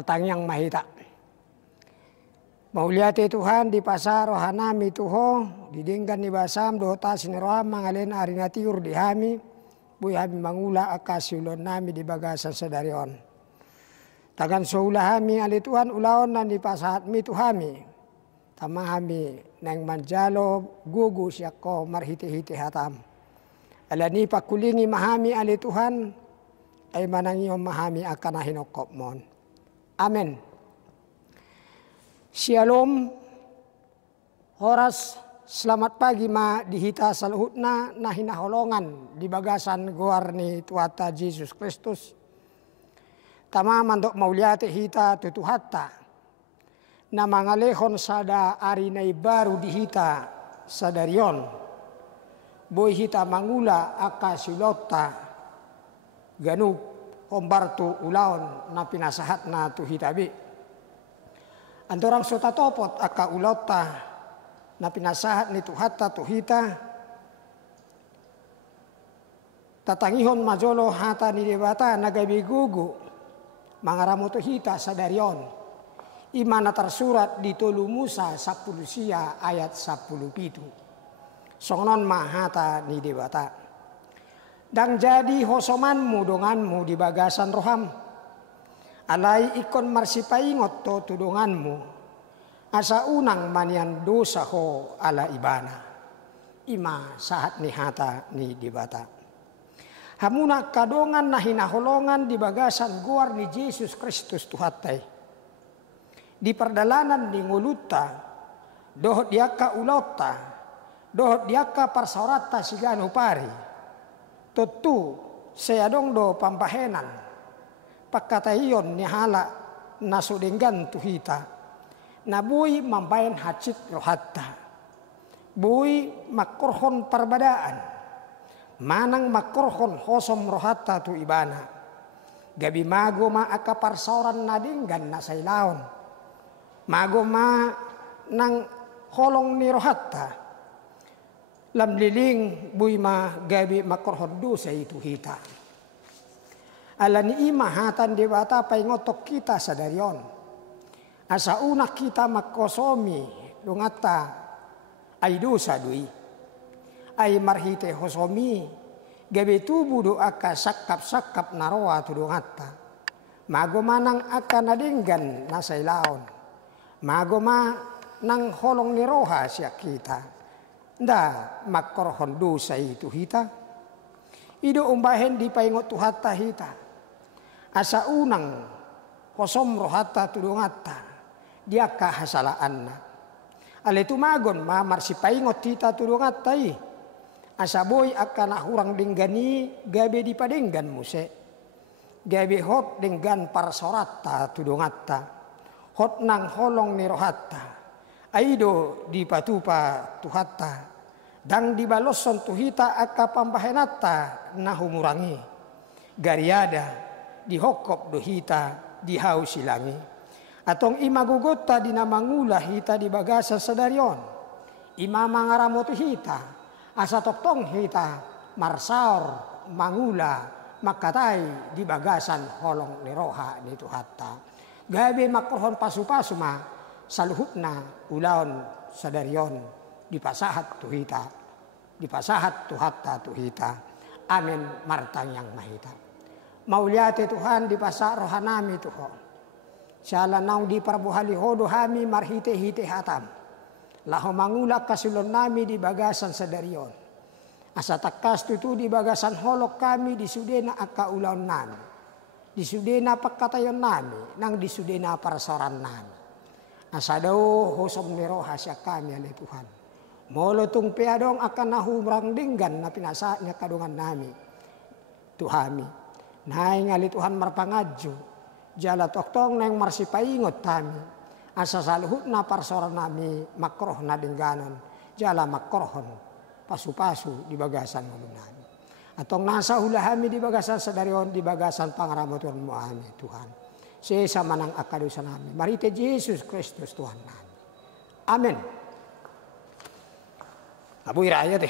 martangyang mahita. Mauliati Tuhan di pasar rohanami tuho didinggan ni basam dohota siniroham mangalen arinatiur di hami buy hami mangula akasulon nami di bagasan sedarion. Tagan soula hami ali Tuhan ulaon nan di pasahat mi tuhami tama hami nang manjalo gugu siako marhiti-hiti hatam. Alani pakulingi mahami ali Tuhan ay manangyo mahami akan hinokop mon. Amen. Shalom. Horas selamat pagi ma dihita saluhutna na hinaholongan di bagasan goar ni Tuata Yesus Kristus. Tama mandok mauliati hita tutuhatta na mangalehon sada ari na baru dihita sadarion. Boy hita mangula akasilota ganug hombartu ulaon na pinasahat na tuhitabi. Antorang sota topot aka ulota na pinasahat ni tuhata tuhita tatangihon majolo hata ni debata nagabigugu mangaramo tuhita sa darion imana tersurat di tolu Musa 10 sia ayat 10 songonon mahata ni debata dang jadi hosomanmu donganmu di bagasan roham alai ikon marsipaingot to tudunganmu asa unang manian dosa ho ala ibana ima sahat ni hata ni dibata hamuna kadongan na hinaholongan di bagasan guar ni Yesus Kristus tuhatay di perdalanan ni nguluta dohot diaka ulota dohot diaka parsaurata sigano pari tutu sayadong do pampahenan pakatayon ni hala nasudenggan tuhita na buy mambayan hacit rohatta buy makorhon parbadaan manang makorhon hosom rohatta tu ibana gabi mago ma akaparsauran nadinggan na saylaon mago ma nang holong ni rohatta lamliling buy ma gabi makorhon do sa ituhita. Ala ni ima hatan dewata paingotok kita sadarion. Asa unak kita makosomi lungata ay dosa dui. Ay marhite hosomi gabi tubu do aka sakap-sakap naroa tu lungata. Mago manang aka nadinggan nasailaon. Mago ma nang holong ni roha siya kita. Nda makorhon dosa itu hita. Ido umbahen di paingot tuhata hita. Asa unang kosom rohata tudungata dia kahasalaan na. Ale tumagon ma marsipaingot tita tudungata i. Asa boy akan hurang dinggani gabe di padenggan muse. Gabe hot denggan parsorata tudungata. Hot nang holong ni rohata. Aido di patupa tuhata. Dang di baloson tuhita aka pambahenata na humurangi. Gariada dihokop dohita dihau silangi atong imagugota dinamangula hita di bagasa sadarion ima mangaramot hita asa toktong hita marsaor mangula makatay di bagasan holong ni roha ni tuhatta gabi makorhon pasu-pasu ma saluhutna ulaon sadarion di pasahat tuhita di pasahat tuhatta tuhita amin martang yang mahita. Mauliati Tuhan di pasar rohanami tuho. Siala naung di parbuhali hodo hami marhite-hite hatam. Laho mangulak kasulon nami di bagasan sadarion. Asa takas tutu di bagasan holok kami di sudena aka ulaon nami. Di sudena pakatayon nami. Nang di sudena parasoran nami. Asa daw hosom niroha siya kami alay Tuhan. Molo tung peadong akan nahumrang dinggan na pinasa niya kadungan nami. Tuhami. Naing ngali Tuhan marpangadyo. Jala toktong nang marsipaingot tami. Asa saluhut na parsoran nami makroh na dingganon. Jala makrohon pasu-pasu di bagasan mulun nami. Atong nasa hulahami di bagasan sadarion di bagasan pangaramoton mo ami Tuhan. Sesa manang akadusa nami. Marite Yesus Kristus Tuhan nami. Amen. Abuy rakyat